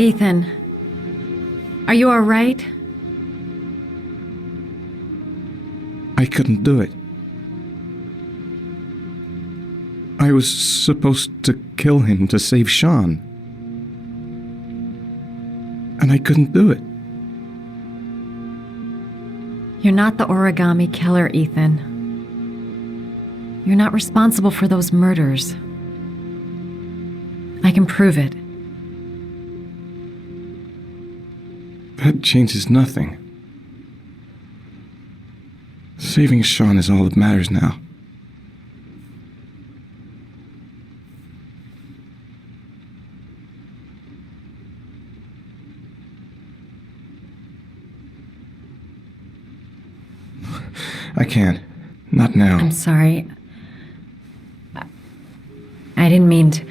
Ethan, are you all right? I couldn't do it. I was supposed to kill him to save Sean. And I couldn't do it. You're not the origami killer, Ethan. You're not responsible for those murders. I can prove it. That changes nothing. Saving Sean is all that matters now. I can't. Not now. I'm sorry. I didn't mean to...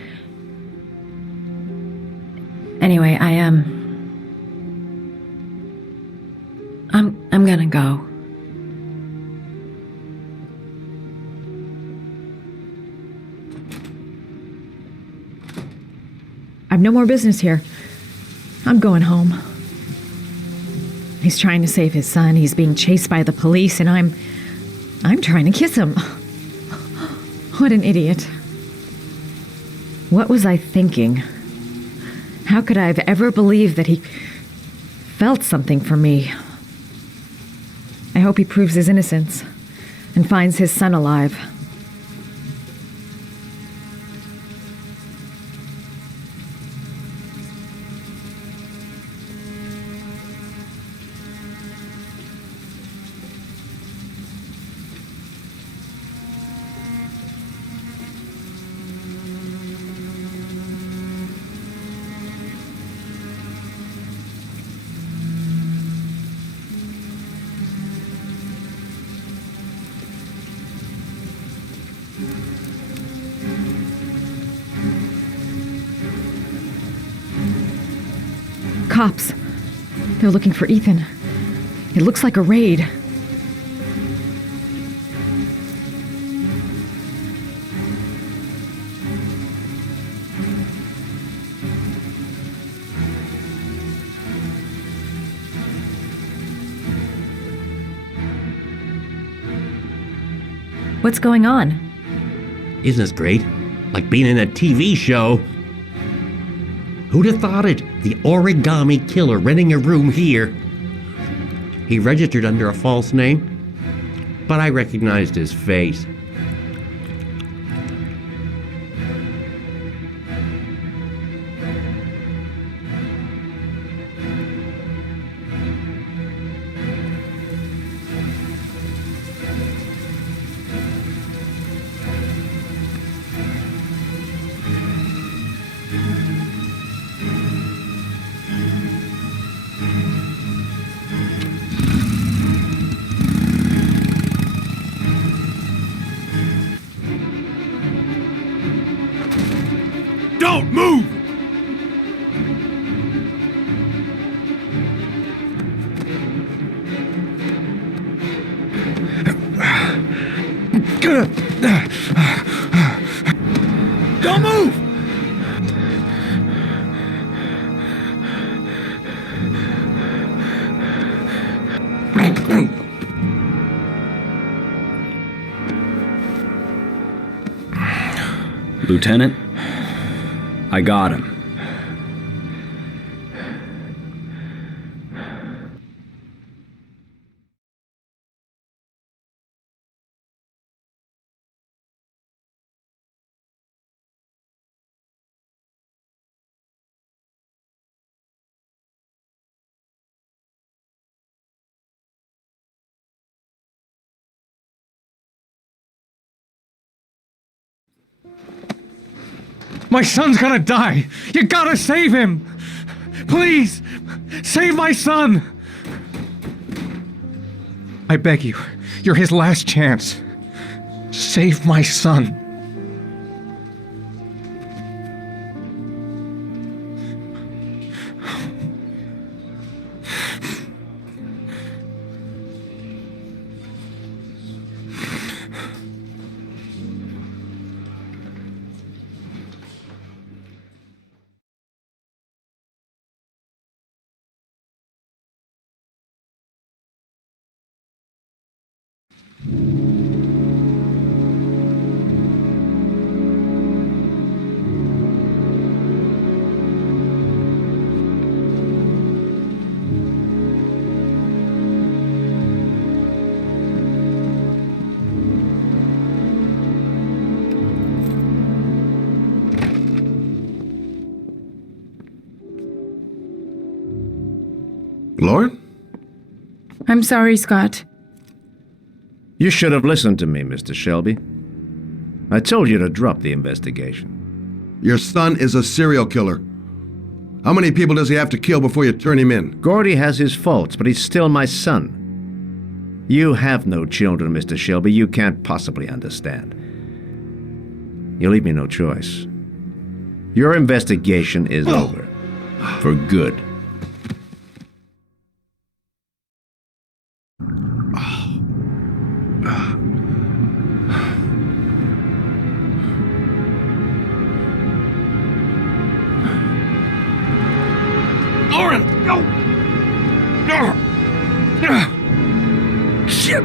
Anyway, I'm gonna go. I've no more business here. I'm going home. He's trying to save his son. He's being chased by the police, and I'm trying to kiss him. What an idiot. What was I thinking? How could I have ever believed that he felt something for me? I hope he proves his innocence and finds his son alive. Cops. They're looking for Ethan. It looks like a raid. What's going on? Isn't this great? Like being in a TV show. Who'd have thought it? The origami killer renting a room here. He registered under a false name, but I recognized his face. Don't move! Don't move! Lieutenant, I got him. My son's gonna die! You gotta save him! Please! Save my son! I beg you, you're his last chance. Save my son. Lauren? I'm sorry, Scott. You should have listened to me, Mr. Shelby. I told you to drop the investigation. Your son is a serial killer. How many people does he have to kill before you turn him in? Gordy has his faults, but he's still my son. You have no children, Mr. Shelby. You can't possibly understand. You leave me no choice. Your investigation is over. For good. Lauren! No! Shit!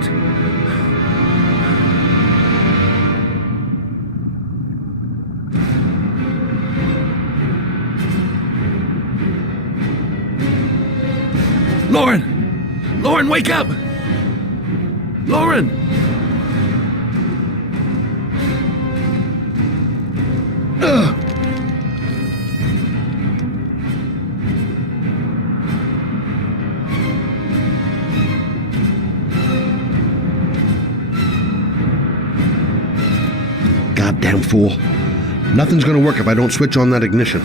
Lauren! Lauren, wake up! Lauren! Ugh. Goddamn fool. Nothing's gonna work if I don't switch on that ignition.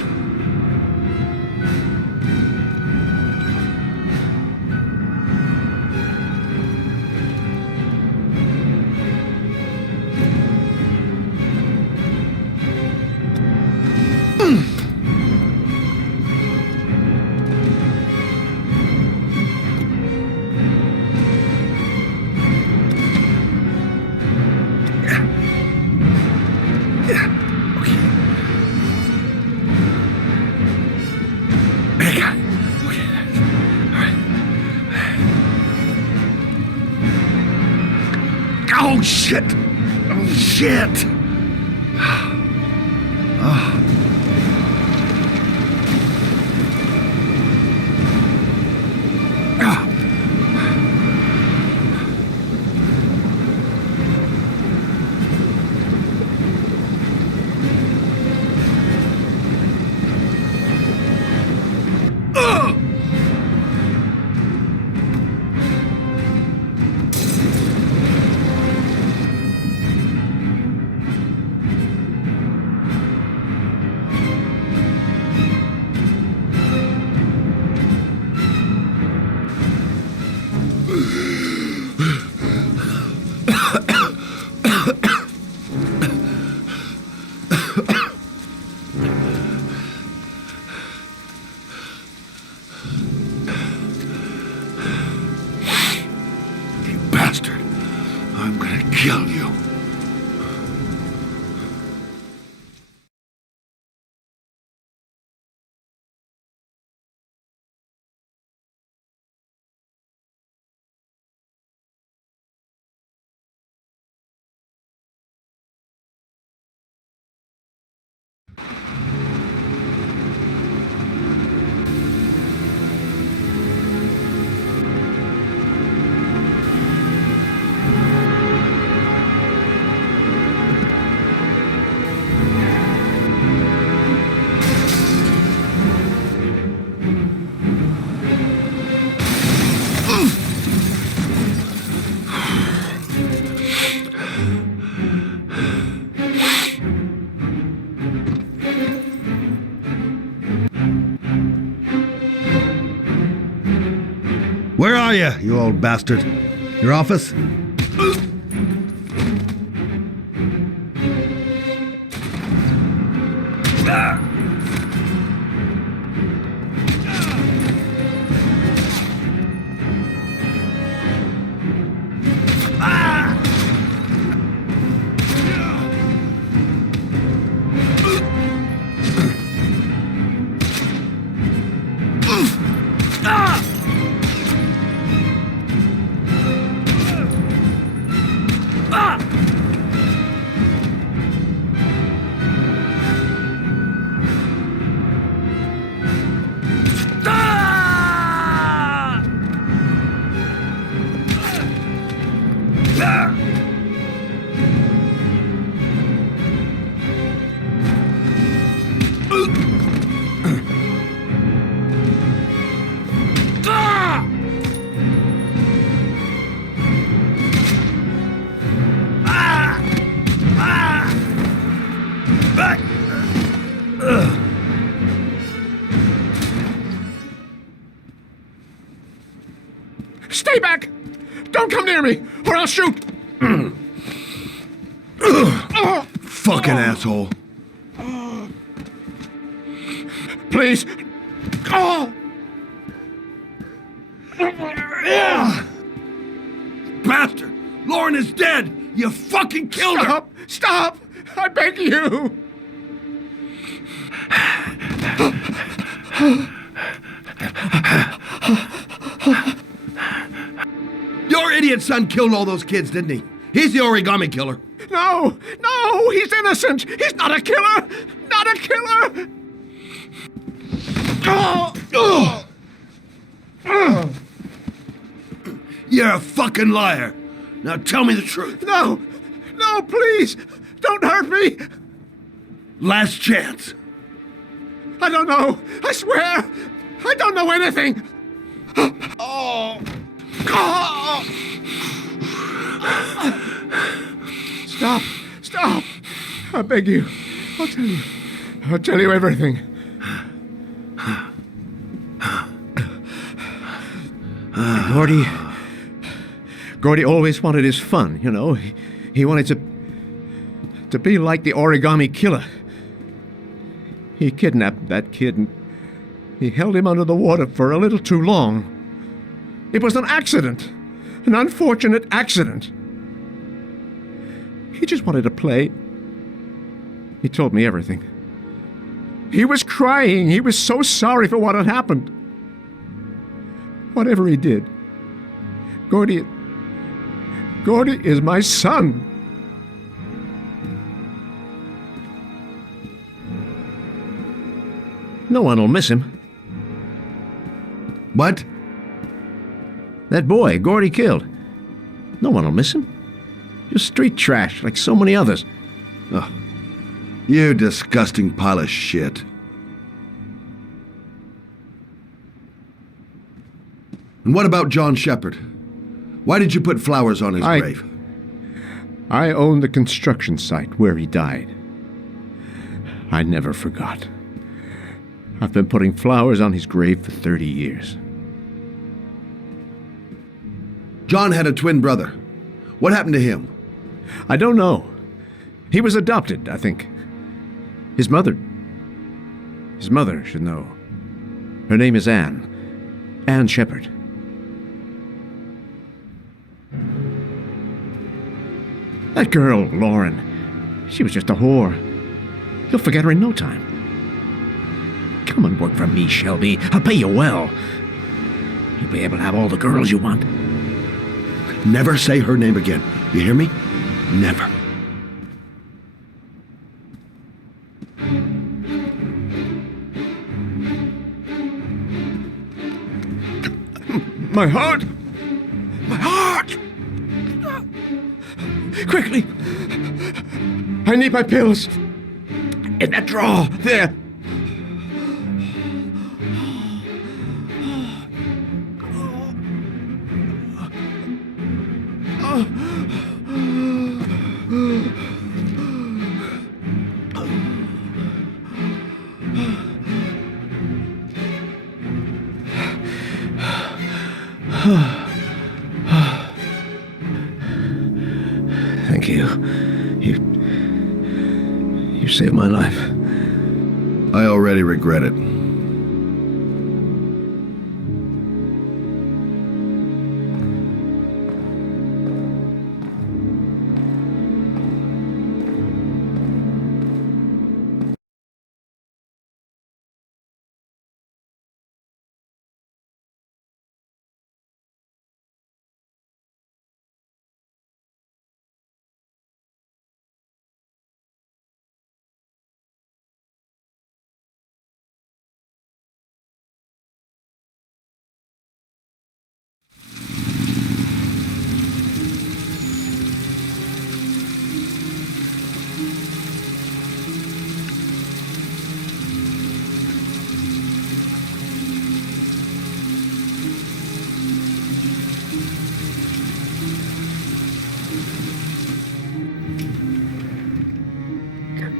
Oh, shit! Oh, shit! Kill you. Where are you old bastard? Your office? Stay back! Don't come near me, or I'll shoot! Fucking asshole. Please! Bastard! Lauren is dead! You fucking killed her! Stop! Stop! I beg you! Your idiot son killed all those kids, didn't he? He's the origami killer. No! No! He's innocent! He's not a killer! Not a killer! You're a fucking liar. Now tell me the truth. No! No, please! Don't hurt me! Last chance. I don't know! I swear! I don't know anything! Oh! Stop! Stop! I beg you. I'll tell you. I'll tell you everything. Gordy always wanted his fun, you know. He wanted to be like the origami killer. He kidnapped that kid and he held him under the water for a little too long. It was an accident. An unfortunate accident. He just wanted to play. He told me everything. He was crying. He was so sorry for what had happened. Whatever he did, Gordy is my son. No one will miss him. What? That boy, Gordy killed. No one will miss him. Just street trash like so many others. Oh, you disgusting pile of shit. And what about John Shepard? Why did you put flowers on his grave? I own the construction site where he died. I never forgot. I've been putting flowers on his grave for 30 years. John had a twin brother. What happened to him? I don't know. He was adopted, I think. His mother should know. Her name is Anne. Anne Shepard. That girl, Lauren, she was just a whore. You'll forget her in no time. Come and work for me, Shelby. I'll pay you well. You'll be able to have all the girls you want. Never say her name again. You hear me? Never. My heart! My heart! Quickly! I need my pills. In that drawer, there. Thank you. You saved my life. I already regret it.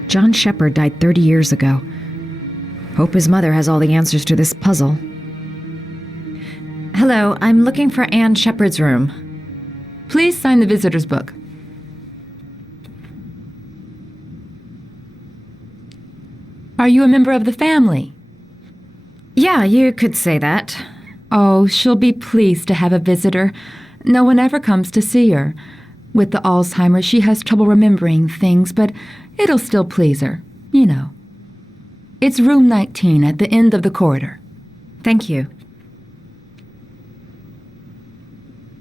John Shepard died 30 years ago. Hope his mother has all the answers to this puzzle. Hello, I'm looking for Anne Shepard's room. Please sign the visitor's book. Are you a member of the family? Yeah, you could say that. Oh, she'll be pleased to have a visitor. No one ever comes to see her. With the Alzheimer's, she has trouble remembering things, but it'll still please her, you know. It's room 19 at the end of the corridor. Thank you.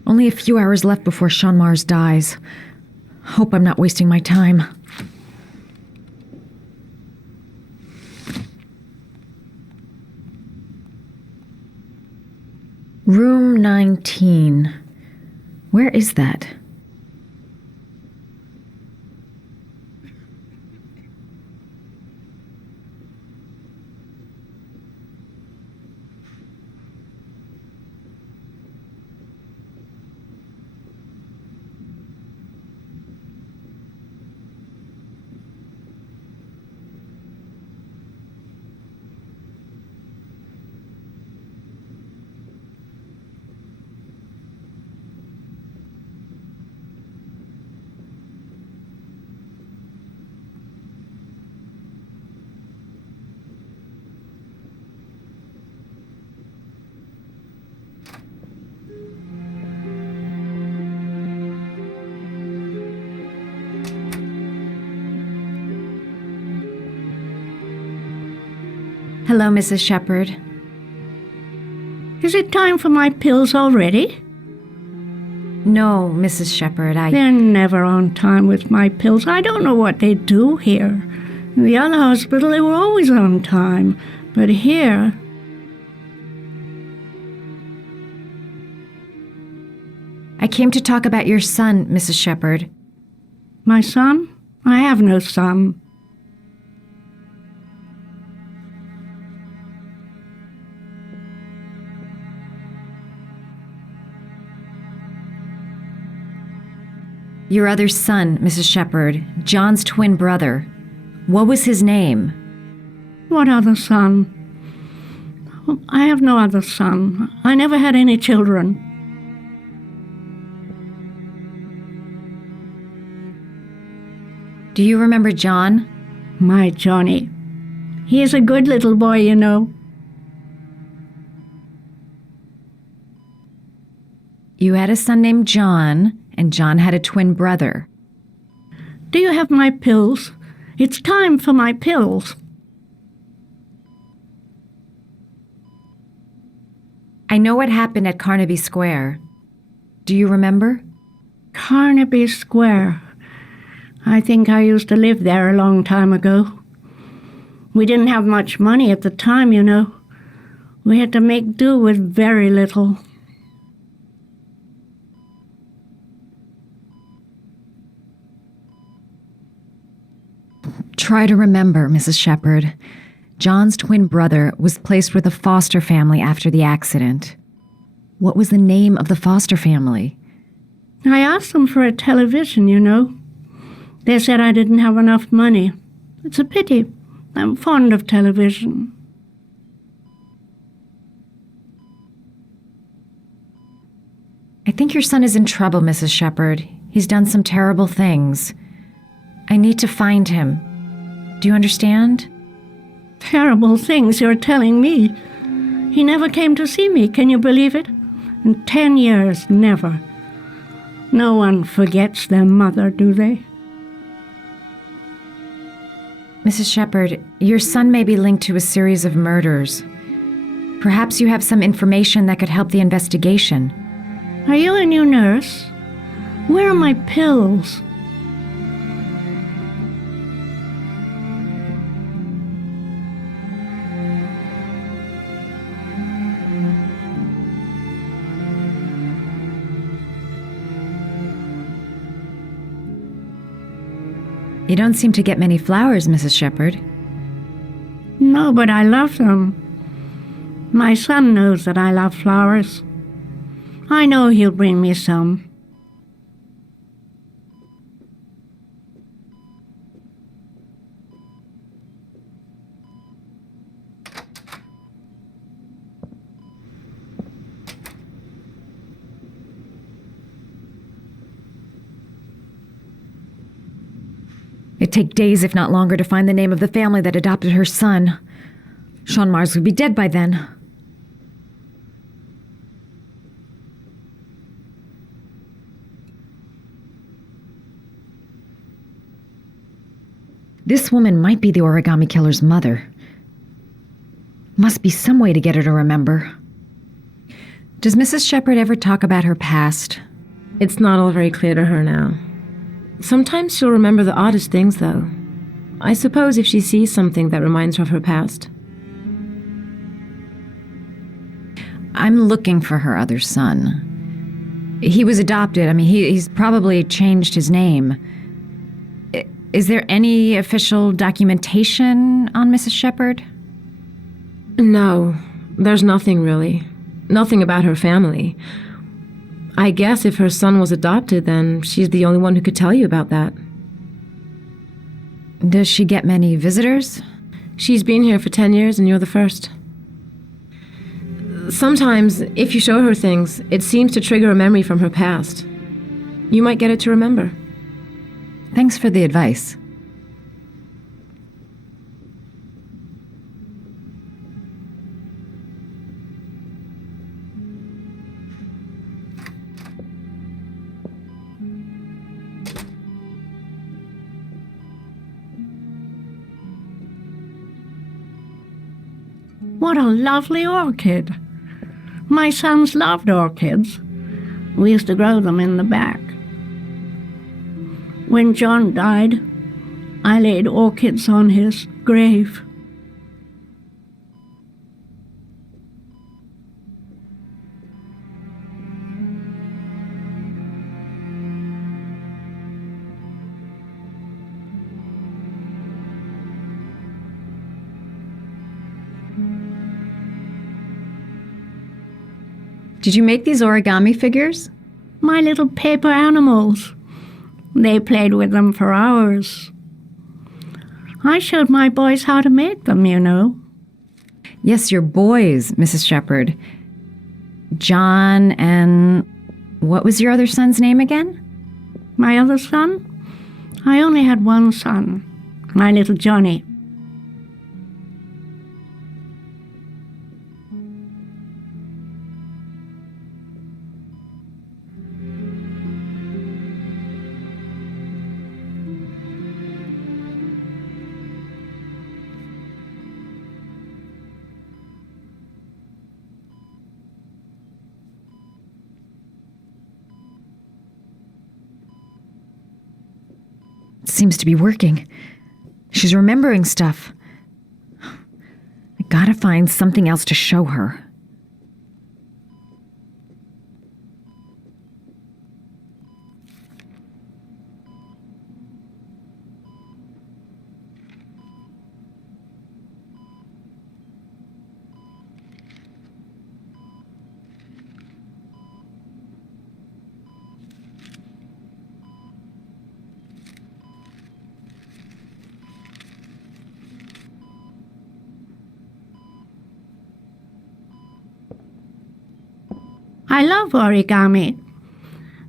Only a few hours left before Sean Mars dies. Hope I'm not wasting my time. Room 19. Where is that? Hello, Mrs. Shepard. Is it time for my pills already? No, Mrs. Shepard, They're never on time with my pills. I don't know what they do here. In the other hospital, they were always on time. But here... I came to talk about your son, Mrs. Shepard. My son? I have no son. Your other son, Mrs. Shepard, John's twin brother. What was his name? What other son? I have no other son. I never had any children. Do you remember John? My Johnny. He is a good little boy, you know. You had a son named John, and John had a twin brother. Do you have my pills? It's time for my pills. I know what happened at Carnaby Square. Do you remember? Carnaby Square. I think I used to live there a long time ago. We didn't have much money at the time, you know. We had to make do with very little. Try to remember, Mrs. Shepard. John's twin brother was placed with a foster family after the accident. What was the name of the foster family? I asked them for a television, you know. They said I didn't have enough money. It's a pity. I'm fond of television. I think your son is in trouble, Mrs. Shepard. He's done some terrible things. I need to find him. Do you understand? Terrible things you're telling me. He never came to see me, can you believe it? In 10 years, never. No one forgets their mother, do they? Mrs. Shepard, your son may be linked to a series of murders. Perhaps you have some information that could help the investigation. Are you a new nurse? Where are my pills? You don't seem to get many flowers, Mrs. Shepard. No, but I love them. My son knows that I love flowers. I know he'll bring me some. It'd take days, if not longer, to find the name of the family that adopted her son. Sean Mars would be dead by then. This woman might be the origami killer's mother. Must be some way to get her to remember. Does Mrs. Shepherd ever talk about her past? It's not all very clear to her now. Sometimes she'll remember the oddest things, though. I suppose if she sees something that reminds her of her past. I'm looking for her other son. He was adopted. I mean, he's probably changed his name. Is there any official documentation on Mrs. Shepherd? No, there's nothing really. Nothing about her family. I guess if her son was adopted, then she's the only one who could tell you about that. Does she get many visitors? She's been here for 10 years and you're the first. Sometimes, if you show her things, it seems to trigger a memory from her past. You might get it to remember. Thanks for the advice. What a lovely orchid. My sons loved orchids. We used to grow them in the back. When John died, I laid orchids on his grave. Did you make these origami figures? My little paper animals. They played with them for hours. I showed my boys how to make them, you know. Yes, your boys, Mrs. Shepherd. John and... what was your other son's name again? My other son? I only had one son, my little Johnny. Seems to be working. She's remembering stuff. I gotta find something else to show her. I love origami,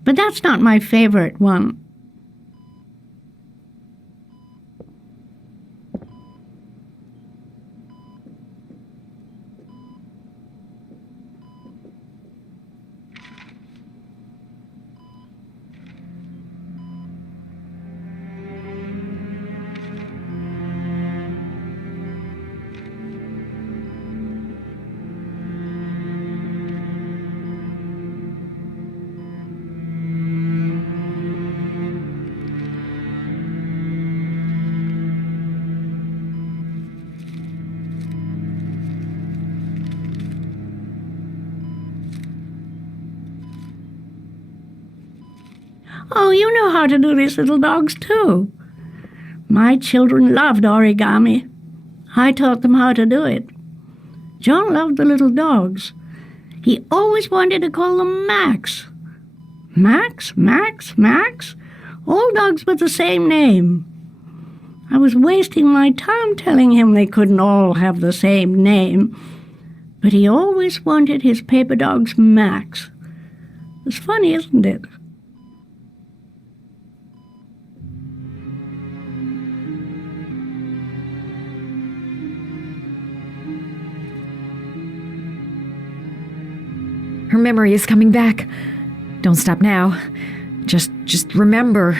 but that's not my favorite one. Oh, you know how to do these little dogs, too. My children loved origami. I taught them how to do it. John loved the little dogs. He always wanted to call them Max. Max, Max, Max. All dogs with the same name. I was wasting my time telling him they couldn't all have the same name. But he always wanted his paper dogs Max. It's funny, isn't it? Her memory is coming back. Don't stop now. Just remember.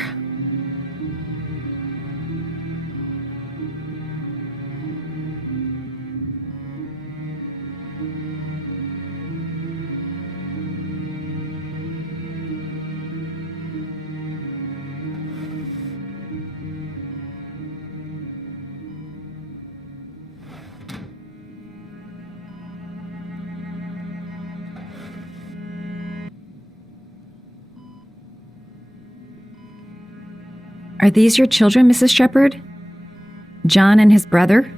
Are these your children, Mrs. Shepherd? John and his brother?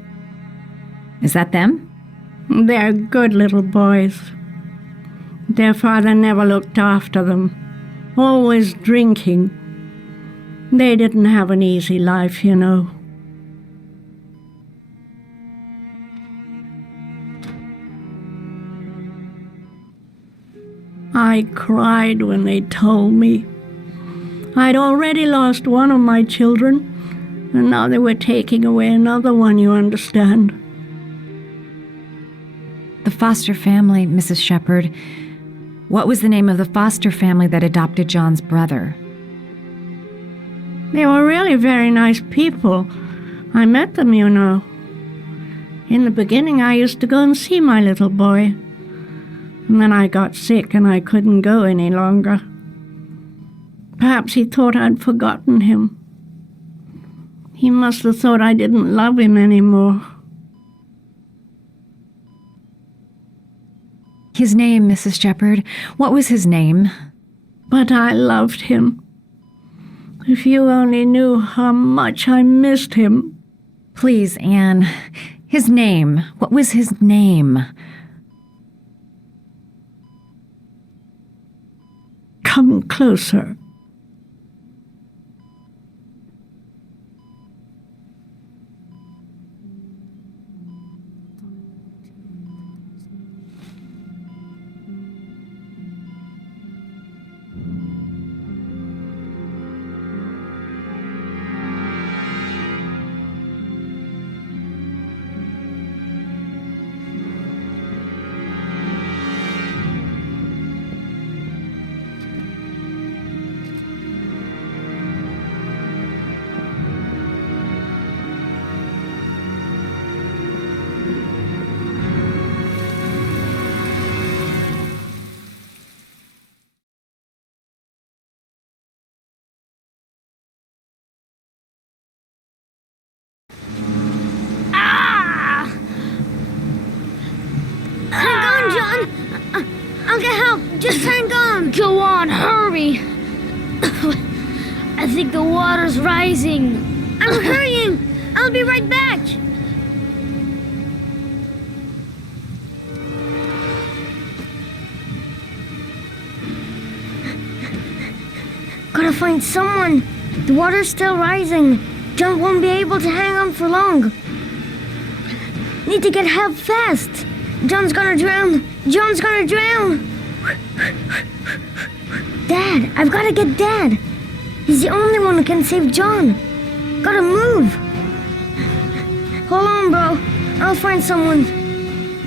Is that them? They're good little boys. Their father never looked after them, always drinking. They didn't have an easy life, you know. I cried when they told me. I'd already lost one of my children, and now they were taking away another one, you understand. The foster family, Mrs. Shepherd. What was the name of the foster family that adopted John's brother? They were really very nice people. I met them, you know. In the beginning, I used to go and see my little boy. And then I got sick and I couldn't go any longer. Perhaps he thought I'd forgotten him. He must have thought I didn't love him anymore. His name, Mrs. Shepherd. What was his name? But I loved him. If you only knew how much I missed him. Please, Anne. His name. What was his name? Come closer. I'll get help. Just hang on. Go on, hurry. I think the water's rising. I'm hurrying. I'll be right back. Gotta find someone. The water's still rising. John won't be able to hang on for long. Need to get help fast. John's gonna drown. John's gonna drown. Dad, I've gotta get Dad. He's the only one who can save John. Gotta move. Hold on, bro. I'll find someone.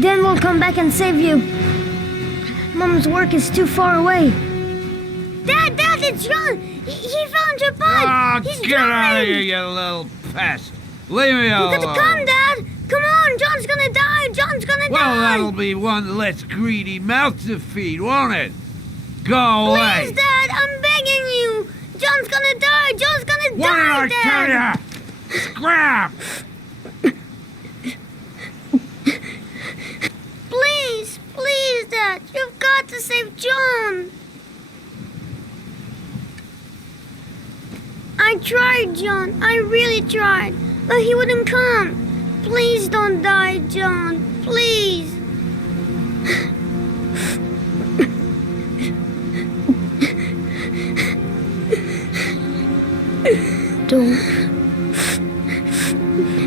Then we'll come back and save you. Mom's work is too far away. Dad, it's John. He fell into a pond. He's get drowning. out of here, you little pest. Leave me alone. You gotta come, Dad. Come on, John's gonna die. John's gonna die. Well, that'll be one less greedy mouth to feed, won't it? Go away. Please, Dad, I'm begging you. John's gonna die. John's gonna What die, did I tell Dad. you? Scrap! Please, Dad. You've got to save John. I tried, John. I really tried. But he wouldn't come. Please don't die, John. Please.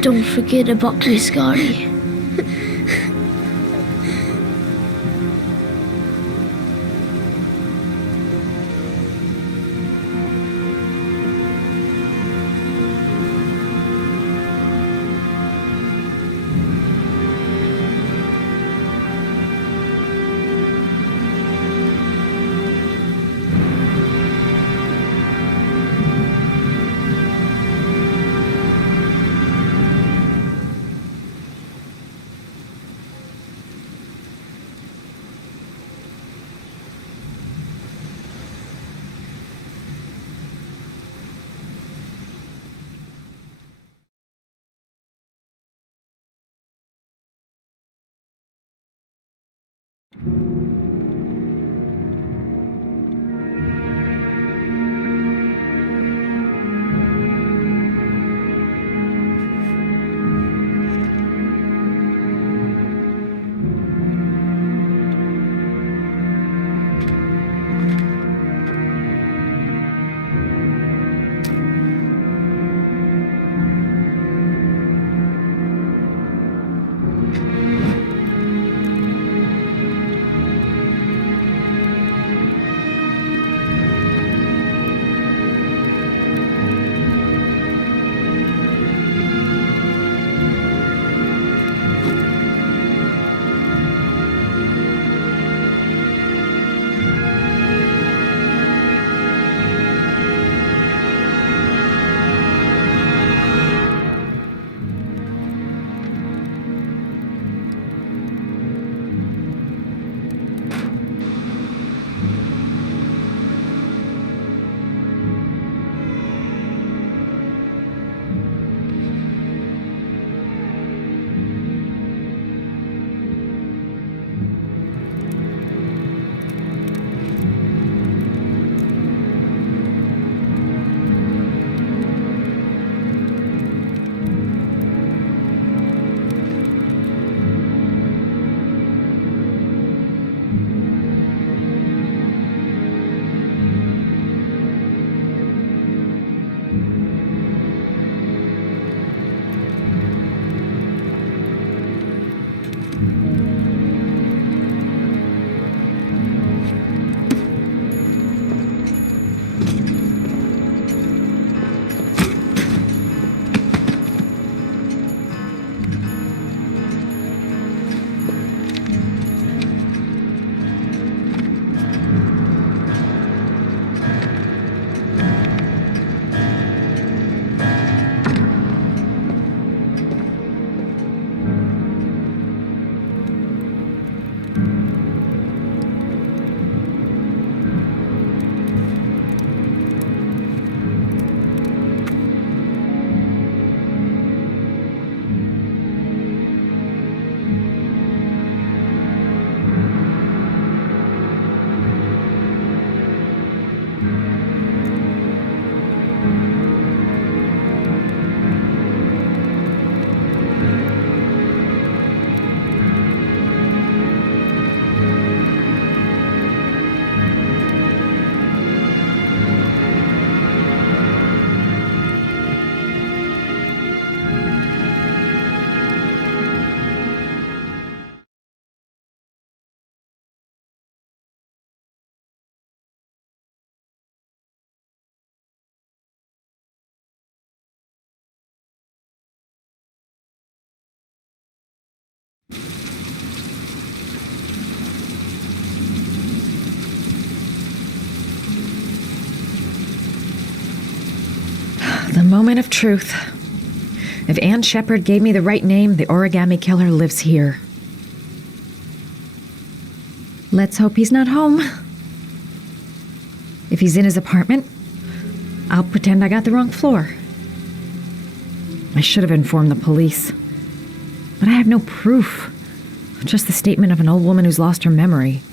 Don't forget about me, Scotty. The moment of truth. If Ann Shepard gave me the right name, the origami killer lives here. Let's hope he's not home. If he's in his apartment, I'll pretend I got the wrong floor. I should have informed the police. But I have no proof. Just the statement of an old woman who's lost her memory.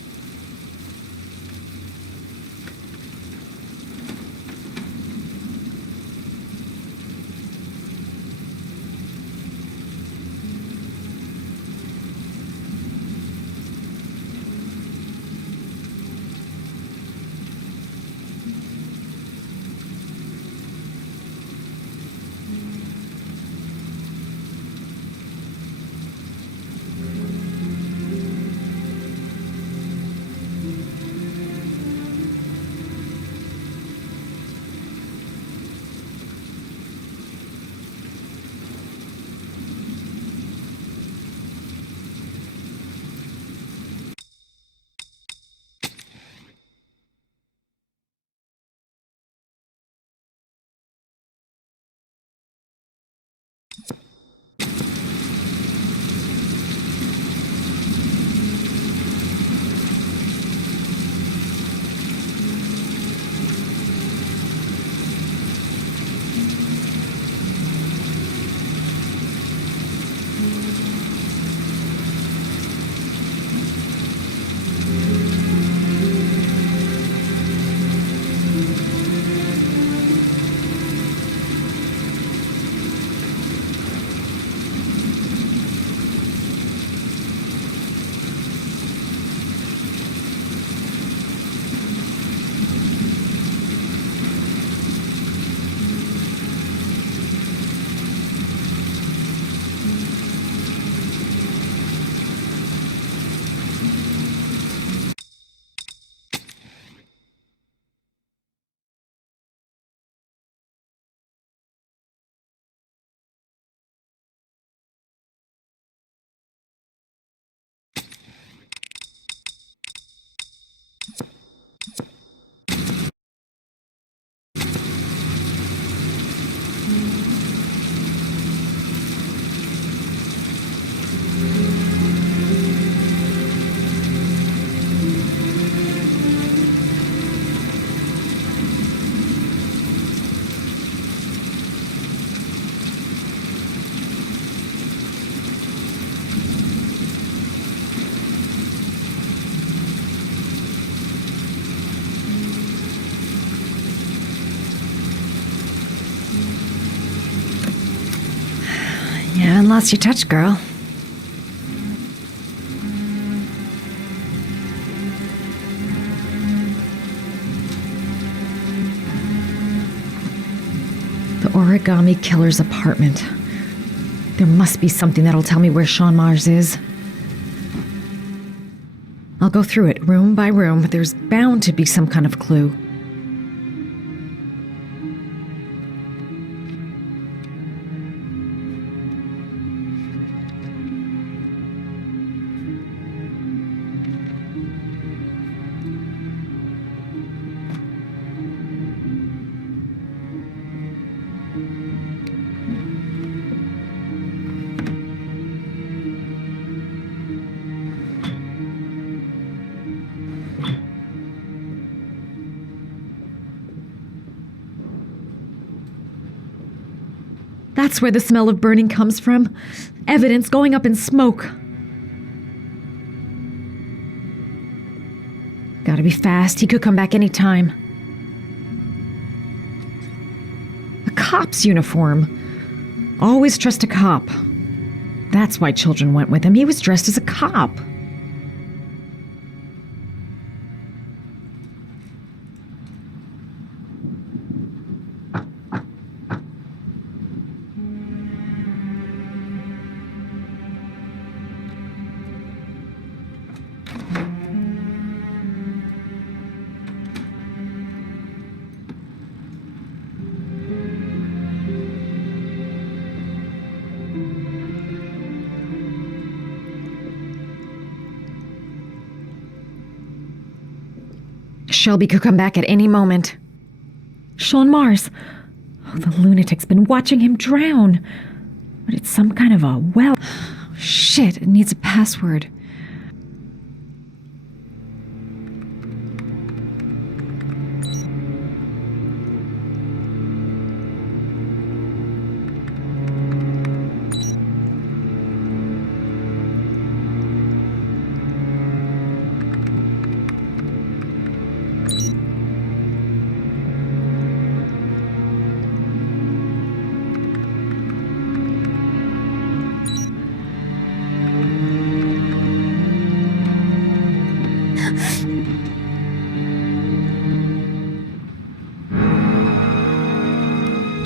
You haven't lost your touch, girl. The origami killer's apartment. There must be something that'll tell me where Sean Mars is. I'll go through it room by room, but there's bound to be some kind of clue. That's where the smell of burning comes from. Evidence going up in smoke. Gotta be fast. He could come back any time. A cop's uniform. Always trust a cop. That's why children went with him. He was dressed as a cop. Shelby could come back at any moment. Sean Mars. The lunatic's been watching him drown. But it's some kind of a well. Shit, it needs a password.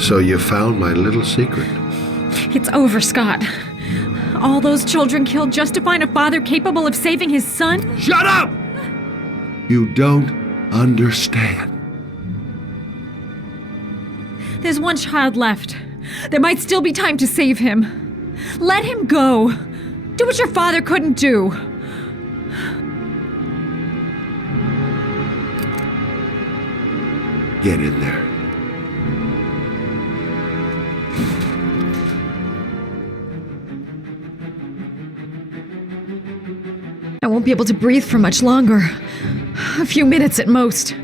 So you found my little secret. It's over, Scott. All those children killed just to find a father capable of saving his son? Shut up! You don't understand. There's one child left. There might still be time to save him. Let him go. Do what your father couldn't do. Get in there. I won't be able to breathe for much longer. A few minutes at most.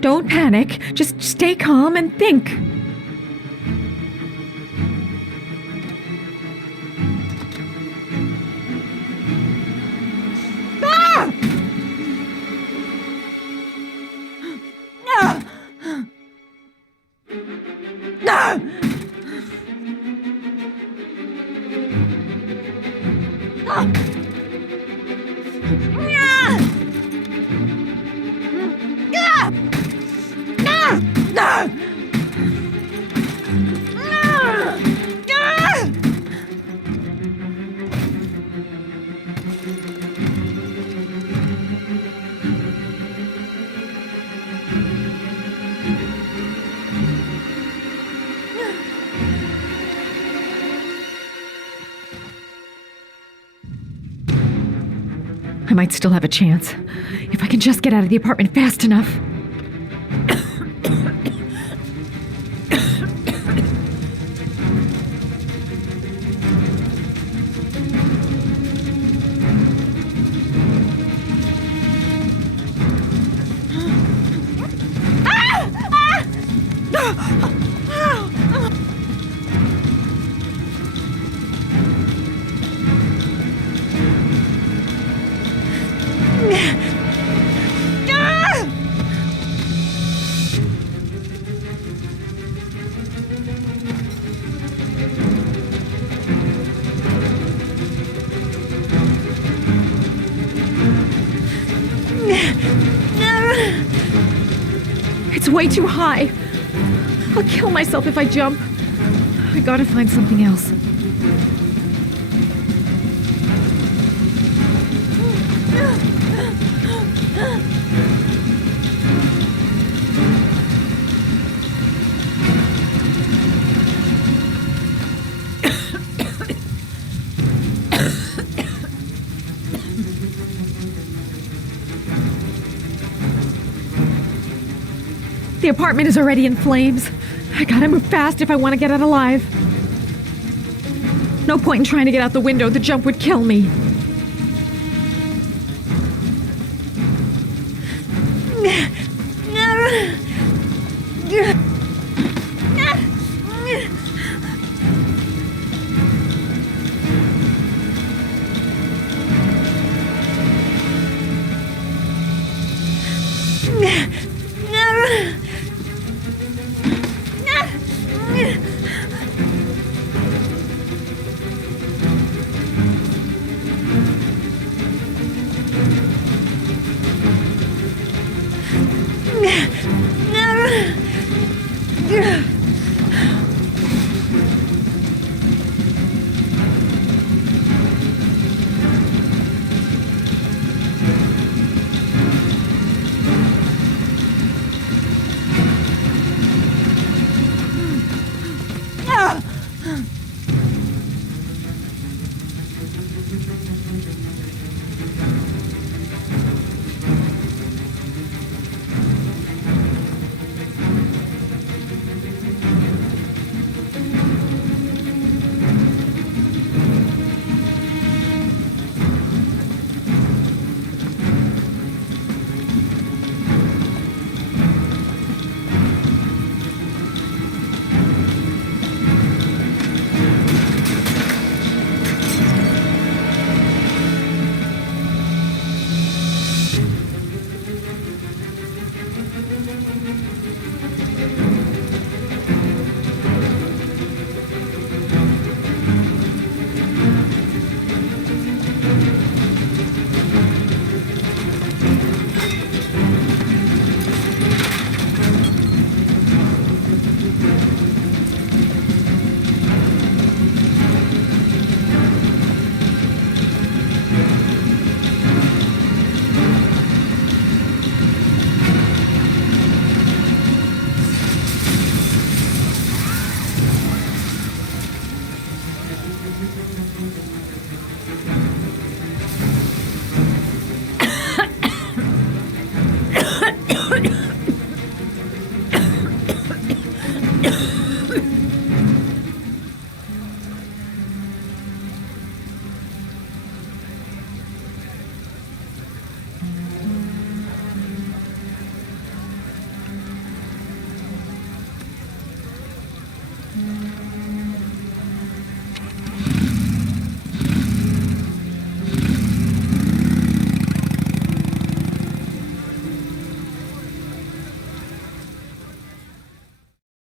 Don't panic. Just stay calm and think. I might still have a chance. If I can just get out of the apartment fast enough. It's way too high. I'll kill myself if I jump. I gotta find something else. The apartment is already in flames. I gotta move fast if I want to get out alive. No point in trying to get out the window. The jump would kill me.